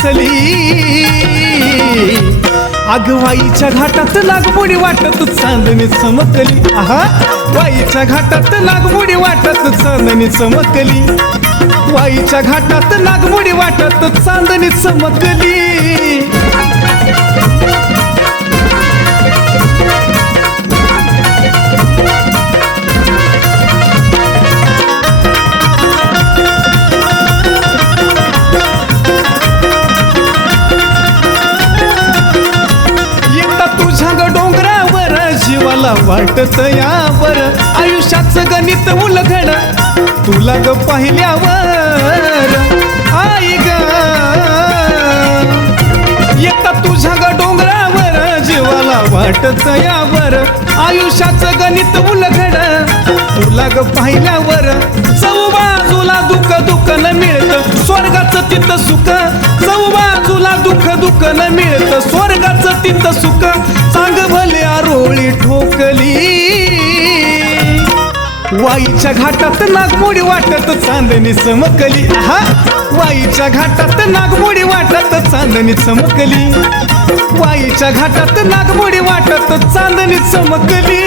बैसली अगं वाईच्या घाटात नागमोडी वाटत चांदणी चमकली आहा वाईच्या घाटात नागमोडी वाटत चांदणी चमकली वाईच्या घाटात नागमोडी वाटत चांदणी चमकली जीवाला वाटत यावर आयुष्याचं गणित उलगड तुला ग पाहिल्यावर आई ग येता तुझ्या ग डोंगरावर जीवाला वाटत यावर आयुष्याचं गणित उलगड तुला ग पाहिल्यावर चौबाजूला दुःख दुःख न मिळत स्वर्गाचं तिथं सुख चौबाजूला दुःख दुःख न मिळत स्वर्गाचं तिथं सुख सांग भले आरोळी ठोकली वाईच्या घाटात नागमोडी वाटत चांदणी चमकली आहा वाईच्या घाटात नागमोडी वाटत चांदणी चमकली वाईच्या घाटात नागमोडी वाटत चांदणी चमकली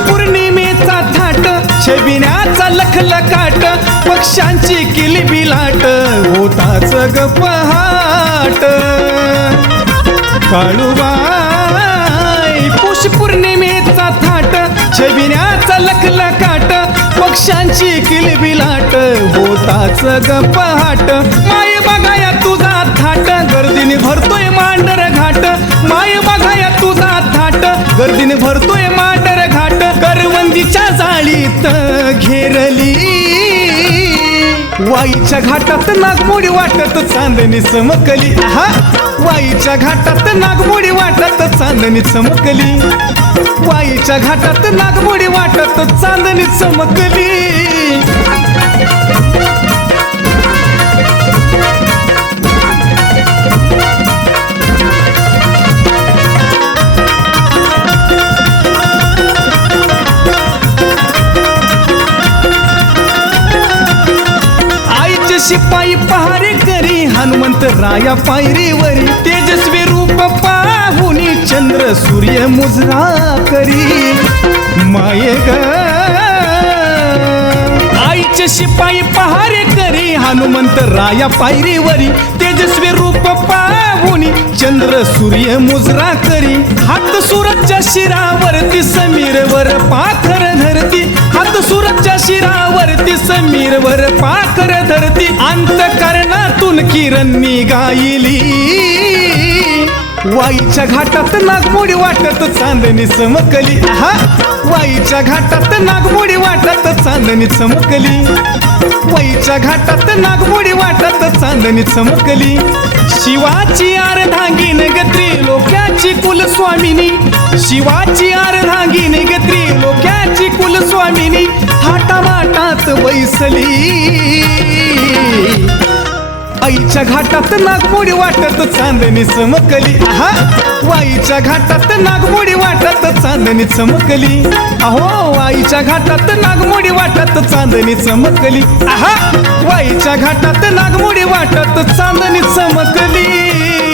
पौर्णिमेचा थाट छबिण्याचा लखलकाट पक्ष्यांची किलबिलाट होताच ग पहाट काळूबाई पौष पौर्णिमेचा थाट छबिण्याचा लखलकाट पक्ष्यांची किलबिलाट होताच ग पहाट माय बघाया तुझा थाट गर्दीने भरतोय मांडर घाट माय बघाया तुझा थाट गर्दीने भरतोय मांडर घाट करवंदीच्या जाळीत घेरली वाईच्या घाटात नागमोडी वाटत चांदणी चमकली आहा वाईच्या घाटात नागमोडी वाटत चांदणी चमकली वाईच्या घाटात नागमोडी वाटत चांदणी चमकली शिपाई पहारे करी हनुमंत राया पायरीवरी तेजस्वी रूप पाहुनी चंद्र सूर्य मुजरा करी माये ग आईचे शिपाई पहारे करी हनुमंत राया पायरीवरी तेजस्वी रूप पाहुनी चंद्र सूर्य मुजरा करी हात सूरजच्या शिरावरती समीरवर पाखर धरती हात सूरजच्या शिरावरती समीरवर पाखर धरती अंतःकरणातून किरण निघायली वाईच्या घाटात नागमोडी वाटत चांदणी चमकली आहा वाईच्या घाटात नागमोडी वाटत चांदणी चमकली वाईच्या घाटात नागमोडी वाटत चांदणी चमकली शिवाची अर्धांगीन गत्री लोक्याची कुलस्वामिनी शिवाची अर्धांगीन गत्री लोक्याची कुलस्वामिनी थाटामाटात बैसली आईच्या घाटात नागमोडी वाटत चांदणी चमकली आहा वाईच्या घाटात नागमोडी वाटत चांदणी चमकली अहो वाईच्या घाटात नागमोडी वाटत चांदणी चमकली आहा वाईच्या घाटात नागमोडी वाटत चांदणी चमकली